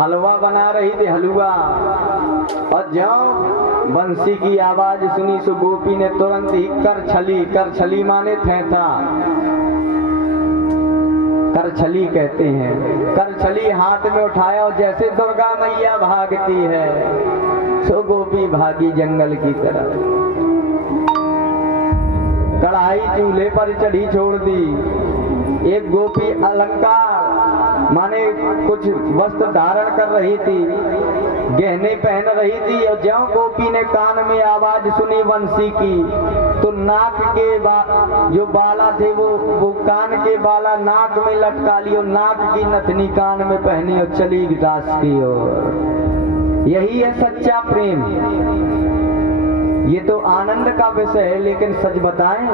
हलवा बना रही थी, हलवा। और जब बंसी की आवाज सुनी सो गोपी ने तुरंत ही कर छली माने थैथा, करछली कहते हैं, करछली हाथ में उठाया और जैसे दुर्गा मैया भागती है सो गोपी भागी जंगल की तरफ। कढ़ाई चूल्हे पर चढ़ी छोड़ दी। एक गोपी अलंकार माने कुछ वस्त्र धारण कर रही थी, गहने पहन रही थी। और ज्यों गोपी ने कान में आवाज सुनी बंसी की तो नाक के जो बाला थे वो कान के बाला नाक में लटका ली और नाक की नथनी कान में पहनी और चली दास की ओर। यही है सच्चा प्रेम। ये तो आनंद का विषय है, लेकिन सच बताएं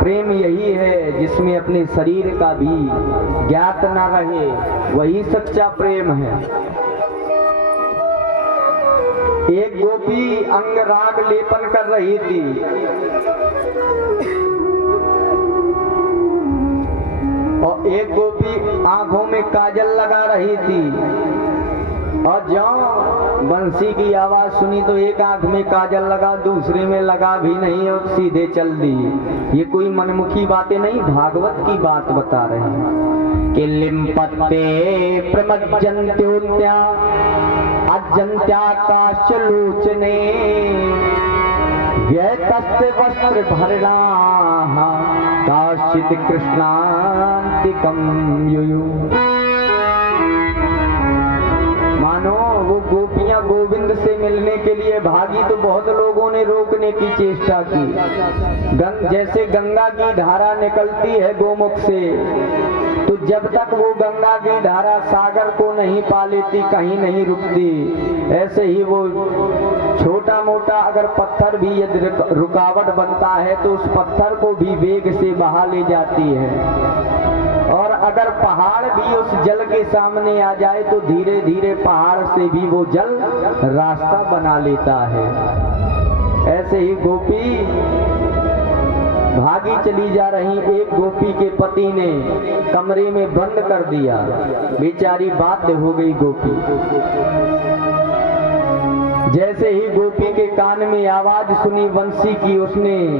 प्रेम यही है जिसमें अपने शरीर का भी ज्ञात ना रहे, वही सच्चा प्रेम है। एक गोपी अंगराग लेपन कर रही थी। और एक गोपी आंखों में काजल लगा रही थी। और ज्यों बंसी की आवाज सुनी तो एक आंख में काजल लगा, दूसरे में लगा भी नहीं और सीधे चल दी। ये कोई मनमुखी बातें नहीं, भागवत की बात बता रहे हैं कि लिम्पत्ते प्रमज्जन्त्योत्या अजन्त्याकाशलोचने व्यतस्य वस्त्र भरणा काश्चित् कृष्णान्तिकं युयु। मानो वो गोपियां गोविंद से मिलने के लिए भागी तो बहुत लोगों ने रोकने की चेष्टा की। जैसे गंगा की धारा निकलती है गोमुख से, तो जब तक वो गंगा की धारा सागर को नहीं पा लेती कहीं नहीं रुकती। ऐसे ही वो छोटा मोटा अगर पत्थर भी यदि रुकावट बनता है तो उस पत्थर को भी वेग से बहा ले जाती है। और अगर पहाड़ भी उस जल के सामने आ जाए तो धीरे धीरे पहाड़ से भी वो जल रास्ता बना लेता है। ऐसे ही गोपी भागी चली जा रही। एक गोपी के पति ने कमरे में बंद कर दिया, बेचारी बाध्य हो गई गोपी। जैसे ही गोपी के कान में आवाज सुनी बंसी की, उसने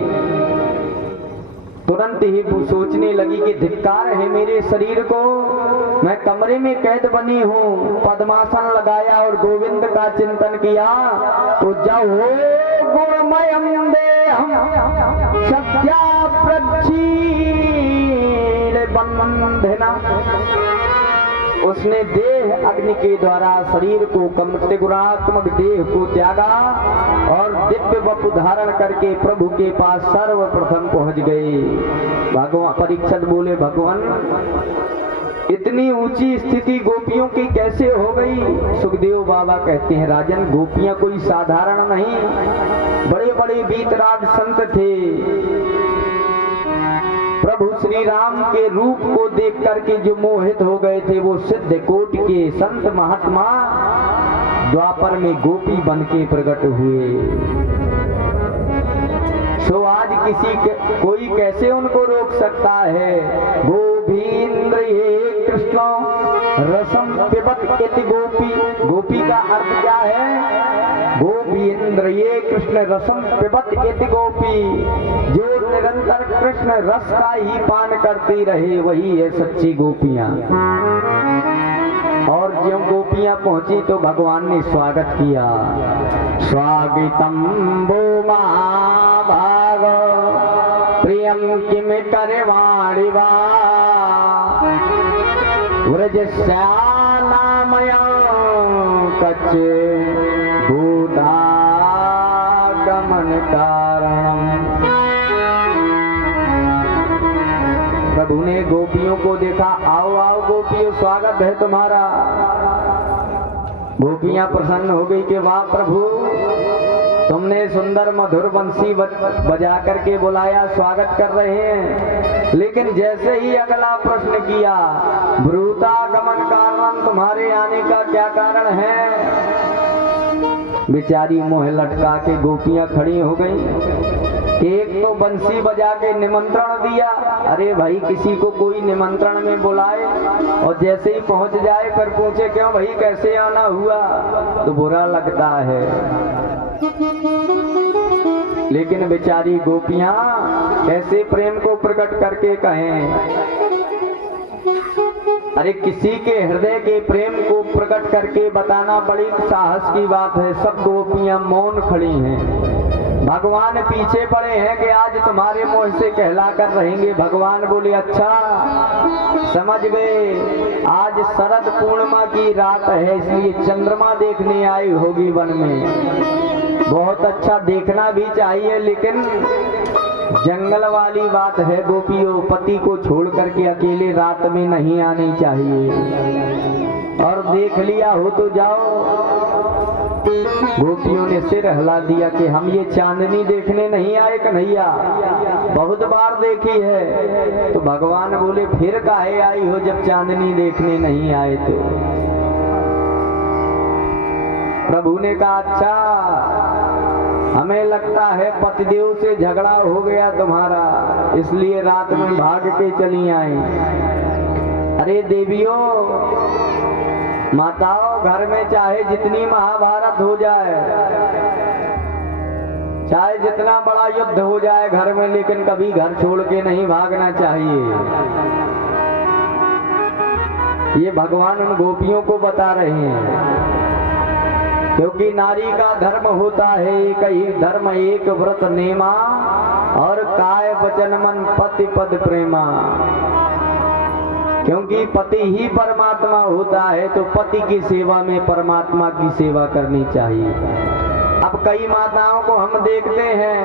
तुरंत ही सोचने लगी कि धिक्कार है मेरे शरीर को, मैं कमरे में कैद बनी हूँ। पद्मासन लगाया और गोविंद का चिंतन किया तो जब हो गुणमयं देहं सत्या प्रच्छीण बंधना, उसने देह अग्नि के द्वारा शरीर को त्रिगुणात्मक देह को त्यागा और दिव्य वपु धारण करके प्रभु के पास सर्वप्रथम पहुंच गए। भगवान परीक्षित बोले, भगवान इतनी ऊंची स्थिति गोपियों की कैसे हो गई? सुखदेव बाबा कहते हैं, राजन गोपियां कोई साधारण नहीं, बड़े बड़े वीतराग संत थे। प्रभु श्री राम के रूप को देख करके जो मोहित हो गए थे वो सिद्ध कोटि के संत महात्मा द्वापर में गोपी बन के प्रकट हुए। सो आज कोई कैसे उनको रोक सकता है? गोविंद्र ये कृष्ण रसम पिबत इति गोपी। गोपी का अर्थ क्या है? गोविंद्र ये कृष्ण रसम पिबत इति गोपी, जो निरंतर कृष्ण रस का ही पान करती रहे वही है सच्ची गोपियां। और जब गोपियां पहुंची तो भगवान ने स्वागत किया। स्वागतम वो महाभाग प्रियम किम करवाणि वा व्रज श्यामया कच भूतागमन कारणम। प्रभु ने गोपियों को देखा, आओ आओ गोपियों, स्वागत है तुम्हारा। गोपियां प्रसन्न हो गई कि वाह प्रभु, तुमने सुंदर मधुर बंसी बजा करके बुलाया, स्वागत कर रहे हैं। लेकिन जैसे ही अगला प्रश्न किया, भ्रूतागमन कारण, तुम्हारे आने का क्या कारण है? बेचारी मुँह लटका के गोपियां खड़ी हो गई। एक तो बंसी बजा के निमंत्रण दिया, अरे भाई किसी को कोई निमंत्रण में बुलाए और जैसे ही पहुंच जाए फिर पूछे क्यों भाई कैसे आना हुआ, तो बुरा लगता है। लेकिन बेचारी गोपियां कैसे प्रेम को प्रकट करके कहें, अरे किसी के हृदय के प्रेम को प्रकट करके बताना बड़ी साहस की बात है। सब गोपियां मौन खड़ी हैं। भगवान पीछे पड़े हैं कि आज तुम्हारे मुंह से कहला कर रहेंगे। भगवान बोले अच्छा समझ गए, आज शरद पूर्णिमा की रात है इसलिए चंद्रमा देखने आई होगी वन में। बहुत अच्छा देखना भी चाहिए, लेकिन जंगल वाली बात है गोपियों, पति को छोड़ करके अकेले रात में नहीं आनी चाहिए। और देख लिया हो तो जाओ। गोपियों ने सिर हिला दिया कि हम ये चांदनी देखने नहीं आए कन्हैया, बहुत बार देखी है। तो भगवान बोले फिर काहे आई हो जब चांदनी देखने नहीं आए तो। प्रभु ने कहा अच्छा हमें लगता है पतिदेव से झगड़ा हो गया तुम्हारा, इसलिए रात में भाग के चली आई। अरे देवियों माताओं, घर में चाहे जितनी महाभारत हो जाए, चाहे जितना बड़ा युद्ध हो जाए घर में, लेकिन कभी घर छोड़ के नहीं भागना चाहिए। ये भगवान उन गोपियों को बता रहे हैं, क्योंकि नारी का धर्म होता है एक ही धर्म, एक व्रत नेमा, और काय वचन मन पति पद प्रेमा। क्योंकि पति ही परमात्मा होता है तो पति की सेवा में परमात्मा की सेवा करनी चाहिए। अब कई माताओं को हम देखते हैं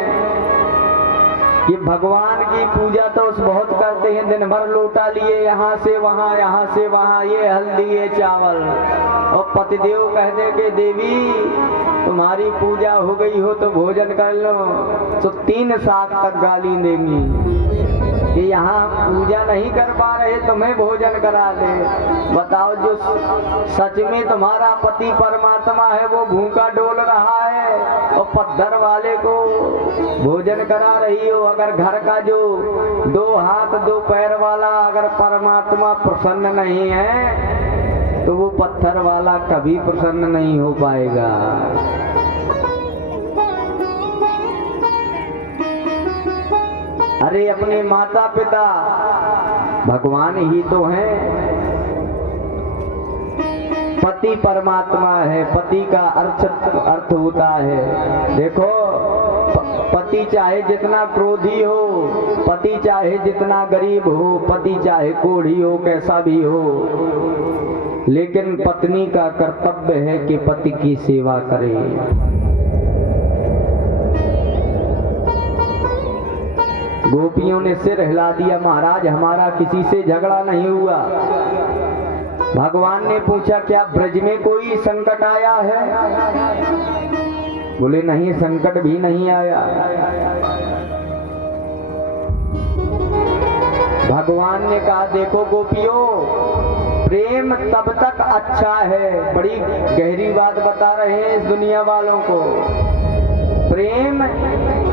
कि भगवान की पूजा तो बहुत करते हैं, दिन भर लोटा लिए यहाँ से वहाँ, यहाँ से वहाँ, ये हल्दी ये चावल, और पतिदेव कह दे कि देवी तुम्हारी पूजा हो गई हो तो भोजन कर लो, तो 3 साल तक गाली देंगी कि यहाँ पूजा नहीं कर पा रहे तुम्हें भोजन करा दे। बताओ जो सच में तुम्हारा पति परमात्मा है वो भूखा डोल रहा है और पत्थर वाले को भोजन करा रही हो। अगर घर का जो 2 हाथ 2 पैर वाला अगर परमात्मा प्रसन्न नहीं है तो वो पत्थर वाला कभी प्रसन्न नहीं हो पाएगा। अरे अपने माता पिता भगवान ही तो हैं, पति परमात्मा है, पति का अर्थ होता है। देखो पति चाहे जितना क्रोधी हो, पति चाहे जितना गरीब हो, पति चाहे कोढ़ी हो, कैसा भी हो, लेकिन पत्नी का कर्तव्य है कि पति की सेवा करे। गोपियों ने सिर हिला दिया, महाराज हमारा किसी से झगड़ा नहीं हुआ। भगवान ने पूछा क्या ब्रज में कोई संकट आया है? बोले नहीं, संकट भी नहीं आया। भगवान ने कहा देखो गोपियों, प्रेम तब तक अच्छा है, बड़ी गहरी बात बता रहे हैं इस दुनिया वालों को। प्रेम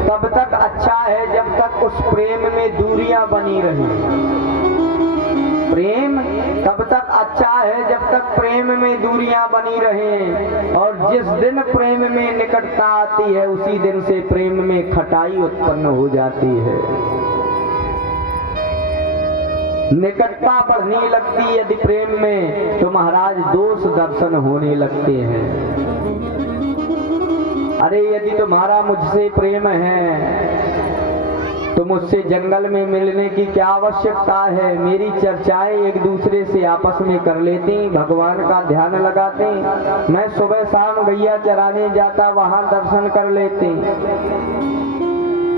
तब तक अच्छा है जब तक उस प्रेम में दूरियां बनी रही। प्रेम तब तक अच्छा है जब तक प्रेम में दूरियां बनी रहे, और जिस दिन प्रेम में निकटता आती है उसी दिन से प्रेम में खटाई उत्पन्न हो जाती है। निकटता बढ़ने लगती है यदि प्रेम में तो महाराज दोष दर्शन होने लगते हैं। अरे यदि तुम्हारा मुझसे प्रेम है तो मुझसे जंगल में मिलने की क्या आवश्यकता है? मेरी चर्चाएं एक दूसरे से आपस में कर लेते, भगवान का ध्यान लगाते। मैं सुबह शाम गैया चराने जाता, वहां दर्शन कर लेते।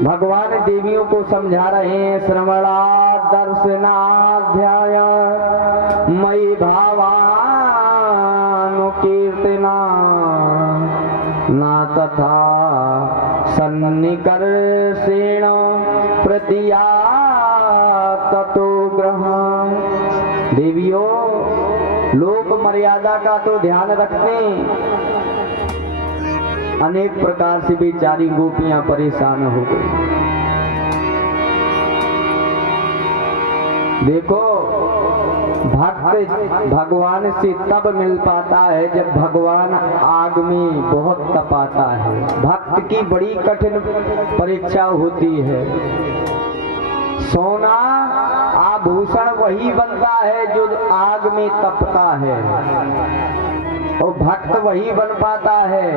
भगवान देवियों को समझा रहे हैं, श्रवणा दर्शनाध्याय मयि भावानुकीर्तना ना तथा सन्निकर्षेण प्रतिया ततो ग्रहण। देवियों लोक मर्यादा का तो ध्यान रखते, अनेक प्रकार से बेचारी गोपियां परेशान हो गई। देखो, भक्त भगवान से तब मिल पाता है जब भगवान आग में बहुत तपाता है। भक्त की बड़ी कठिन परीक्षा होती है। सोना आभूषण वही बनता है जो आग में तपता है, और भक्त वही बन पाता है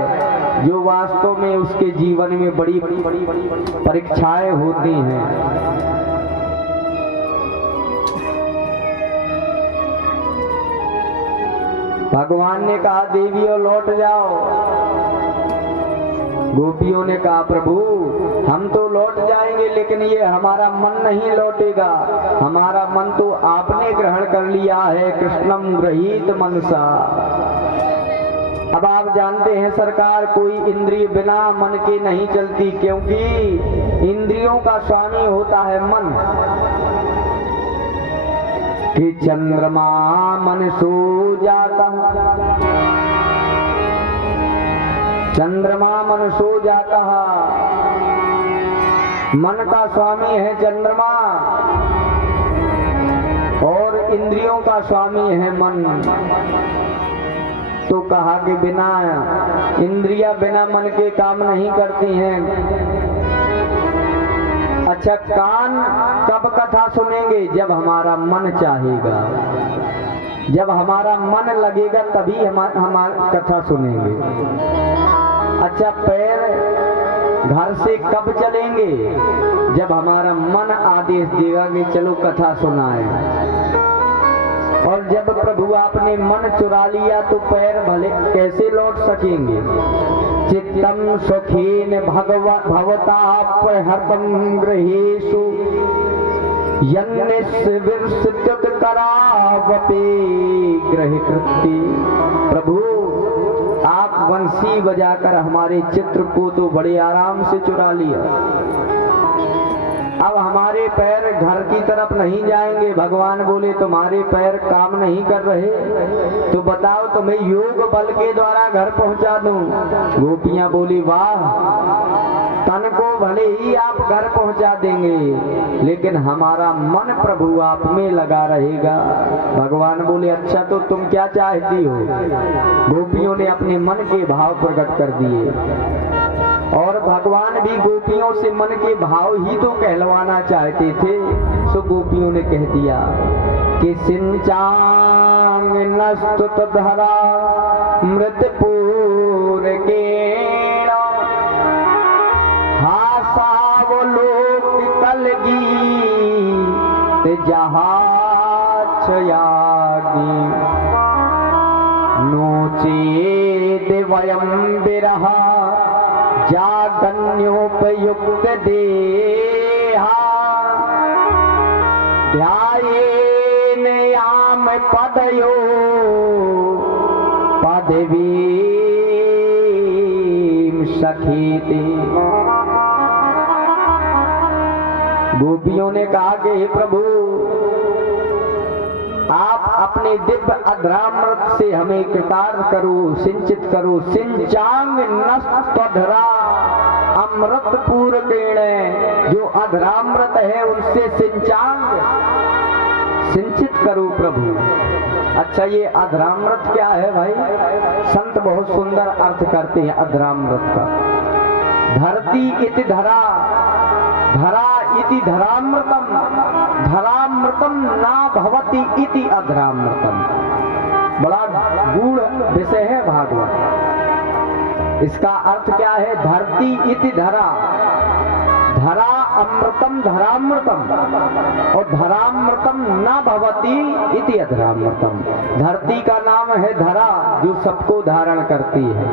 जो वास्तव में उसके जीवन में बड़ी परीक्षाएं होती हैं। भगवान ने कहा देवियों लौट जाओ। गोपियों ने कहा प्रभु हम तो लौट जाएंगे, लेकिन ये हमारा मन नहीं लौटेगा। हमारा मन तो आपने ग्रहण कर लिया है, कृष्णम गृहीत मनसा। अब आप जानते हैं सरकार, कोई इंद्रिय बिना मन के नहीं चलती, क्योंकि इंद्रियों का स्वामी होता है मन। कि चंद्रमा मन सो जाता, चंद्रमा मन सो जाता, मन का स्वामी है चंद्रमा और इंद्रियों का स्वामी है मन। तो कहा कि बिना इंद्रियां बिना मन के काम नहीं करती हैं। अच्छा, कान कब कथा सुनेंगे? जब हमारा मन चाहेगा, जब हमारा मन लगेगा तभी हमारा कथा सुनेंगे। अच्छा, पैर घर से कब चलेंगे? जब हमारा मन आदेश देगा कि चलो कथा सुनाए। और जब प्रभु आपने मन चुरा लिया तो पैर भले कैसे लौट सकेंगे? चित्तम सुखीन भवता हरदम गृहेषु यन्निस्विर्षित्युत करावपि गृहकृति। प्रभु आप बंसी बजाकर हमारे चित्र को तो बड़े आराम से चुरा लिया। अब हमारे पैर घर की तरफ नहीं जाएंगे। भगवान बोले तुम्हारे पैर काम नहीं कर रहे, तो बताओ तुम्हें योग बल के द्वारा घर पहुंचा दूं। गोपियां बोली वाह, तन को भले ही आप घर पहुंचा देंगे, लेकिन हमारा मन प्रभु आप में लगा रहेगा। भगवान बोले अच्छा तो तुम क्या चाहती हो? गोपियों ने अपने मन के भाव प्रकट कर दिए, और भगवान भी गोपियों से मन के भाव ही तो कहलवाना चाहते थे। सो गोपियों ने कह दिया कि सिंचांग नस्तुत धरा मृतपूर के हासावलोक कलगी ते जहाज छयागी नोचेद वयम बिरहा जागन्योपयुक्त देहा ध्यायेन याम पदयो पदवीं सखीति। गोपियों ने कहा कि हे प्रभु आप अपने दिव्य अधरामृत से हमें कृतार्थ करो, सिंचित करो। सिंचांग नस्तधरा अमृत पूर्णेण, जो अधरामृत है उनसे सिंचांग सिंचित करो प्रभु। अच्छा, ये अधरामृत क्या है भाई? संत बहुत सुंदर अर्थ करते हैं अधरामृत का। धरती इति धरा, धरा इति धरामृतम, धरामृतम ना भवति इति अधरामृतम। बड़ा गूढ़ विषय है भागवत। इसका अर्थ क्या है? धरती इति धरा, धरा अमृतम धरामृतम, और धरामृतम न भवति इति अधरामृतम। धरती का नाम है धरा, जो सबको धारण करती है।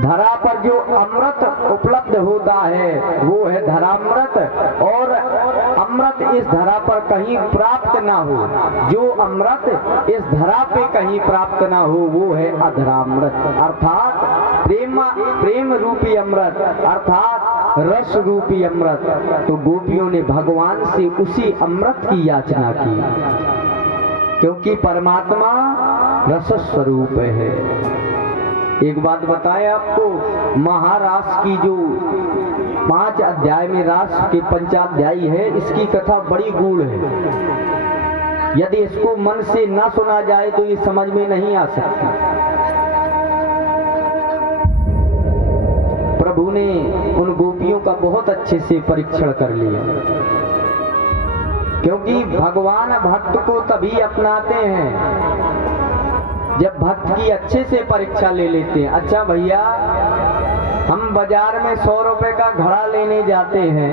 धरा पर जो अमृत उपलब्ध होता है वो है धरामृत, और अमृत इस धरा पर कहीं प्राप्त ना हो, जो अमृत इस धरा पे कहीं प्राप्त ना हो वो है अधरामृत, अर्थात प्रेम रूपी अमृत, अर्थात रस रूपी अमृत। तो गोपियों ने भगवान से उसी अमृत की याचना की, क्योंकि परमात्मा रस स्वरूप है। एक बात बताएं आपको, महारास की जो 5 अध्याय में रास के पंचाध्यायी है, इसकी कथा बड़ी गूढ़ है। यदि इसको मन से ना सुना जाए तो ये समझ में नहीं आ सकती। प्रभु ने उन गोपियों का बहुत अच्छे से परीक्षण कर लिया, क्योंकि भगवान भक्त को तभी अपनाते हैं जब भक्त की अच्छे से परीक्षा ले लेते हैं। अच्छा भैया, हम बाजार में 100 रुपए का घड़ा लेने जाते हैं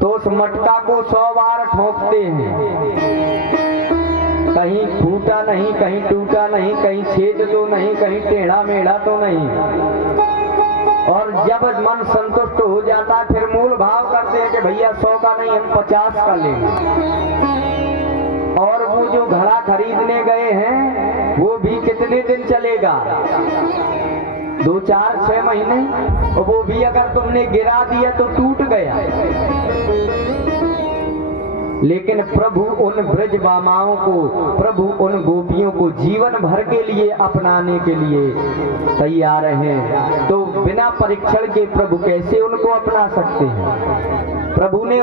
तो उस मटका को 100 बार ठोकते हैं, कहीं फूटा नहीं, कहीं टूटा नहीं, कहीं छेद तो नहीं, कहीं टेढ़ा मेढ़ा तो नहीं। और जब मन संतुष्ट हो जाता फिर मूल भाव करते हैं कि भैया 100 का नहीं, हम 50 का लेंगे। और वो जो घड़ा खरीदने गए हैं वो भी कितने दिन चलेगा, 2, 4, 6 महीने, और वो भी अगर तुमने गिरा दिया तो टूट गया। लेकिन प्रभु उन ब्रजबामाओं को, प्रभु उन गोपियों को जीवन भर के लिए अपनाने के लिए तैयार हैं। तो बिना परीक्षण के प्रभु कैसे उनको अपना सकते हैं? प्रभु ने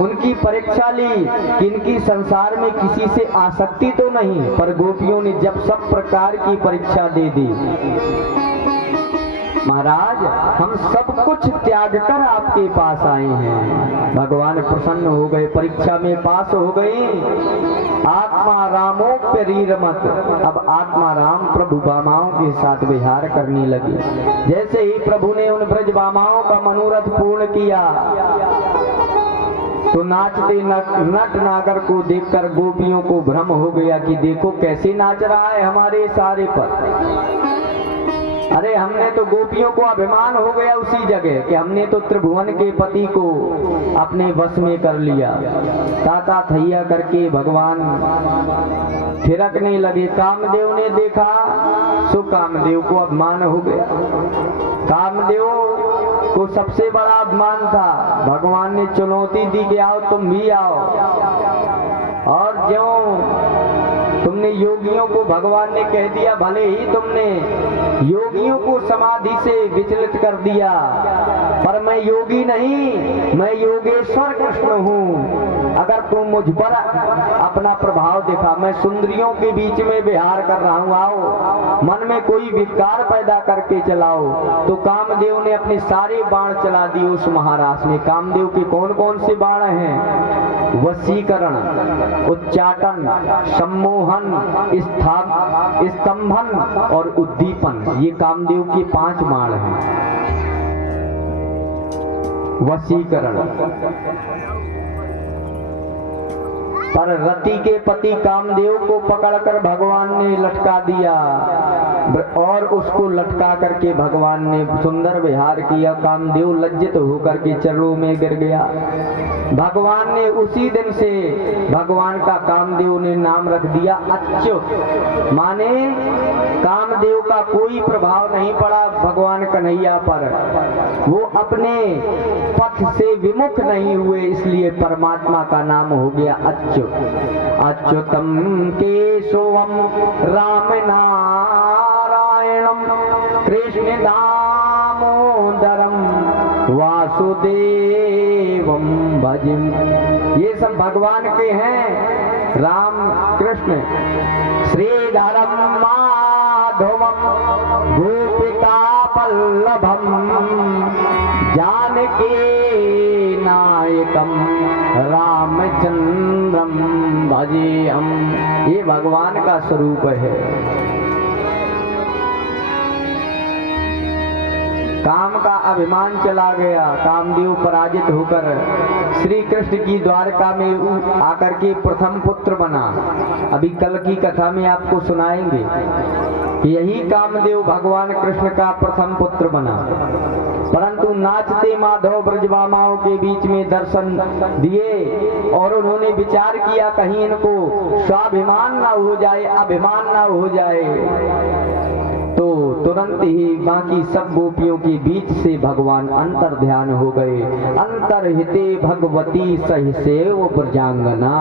उनकी परीक्षा ली कि इनकी संसार में किसी से आसक्ति तो नहीं, पर गोपियों ने जब सब प्रकार की परीक्षा दे दी, महाराज हम सब कुछ त्याग कर आपके पास आए हैं। भगवान प्रसन्न हो गए, परीक्षा में पास हो गए। आत्मा रामोप्यरीरमत, अब आत्मा राम प्रभु बामाओं के साथ विहार करने लगी। जैसे ही प्रभु ने उन ब्रज बामाओं का मनोरथ पूर्ण किया तो नाचते नट नागर को देखकर गोपियों को भ्रम हो गया कि देखो कैसे नाच रहा है हमारे इशारे पर। अरे हमने तो गोपियों को अभिमान हो गया उसी जगह कि हमने तो त्रिभुवन के पति को अपने वश में कर लिया। ताता थैया करके भगवान थिरकने लगे। कामदेव ने देखा तो कामदेव को अभिमान हो गया। कामदेव को सबसे बड़ा अभिमान था। भगवान ने चुनौती दी कि आओ तुम भी आओ। और ज्यों तुमने योगियों को, भगवान ने कह दिया भले ही तुमने योगियों को समाधि से विचलित कर दिया, पर मैं योगी नहीं, मैं योगेश्वर कृष्ण हूँ। अगर तुम मुझ पर अपना प्रभाव दिखा, मैं सुंदरियों के बीच में विहार कर रहा हूँ, आओ मन में कोई विकार पैदा करके चलाओ। तो कामदेव ने अपने सारे बाण चला दिए उस महाराज में। कामदेव के कौन कौन से बाण हैं? वशीकरण, उच्चाटन, सम्मोहन, स्तंभन और उद्दीपन, ये कामदेव के 5 बाण हैं। वशीकरण, पर रति के पति कामदेव को पकड़कर भगवान ने लटका दिया और उसको लटका करके भगवान ने सुंदर विहार किया। कामदेव लज्जित होकर के चरणों में गिर गया। भगवान ने उसी दिन से भगवान का कामदेव ने नाम रख दिया अच्युत, माने कामदेव का कोई प्रभाव नहीं पड़ा भगवान कन्हैया पर। वो अपने पथ से विमुख नहीं हुए, इसलिए परमात्मा का नाम हो गया अच्युत। अच्युतम केशवम राम नारायणम कृष्ण दामोदरम वासुदेवम भजिम। ये सब भगवान के हैं। राम कृष्ण, श्रीधरम माधवम गोपिका पल्लभम जानकी नायकम रामचंद्रम भजेहम। ये भगवान का स्वरूप है। काम का अभिमान चला गया। कामदेव पराजित होकर श्री कृष्ण की द्वारका में आकर के प्रथम पुत्र बना। अभी कल की कथा में आपको सुनाएंगे कि यही कामदेव भगवान कृष्ण का प्रथम पुत्र बना। परंतु नाचते माधव ब्रजबामाओं के बीच में दर्शन दिए और उन्होंने विचार किया कहीं इनको स्वाभिमान ना हो जाए, अभिमान ना हो जाए। तो तुरंत ही बाकी सब गोपियों के बीच से भगवान अंतर ध्यान हो गए। अंतर्हिते भगवती सहिसेव ब्रजांगना।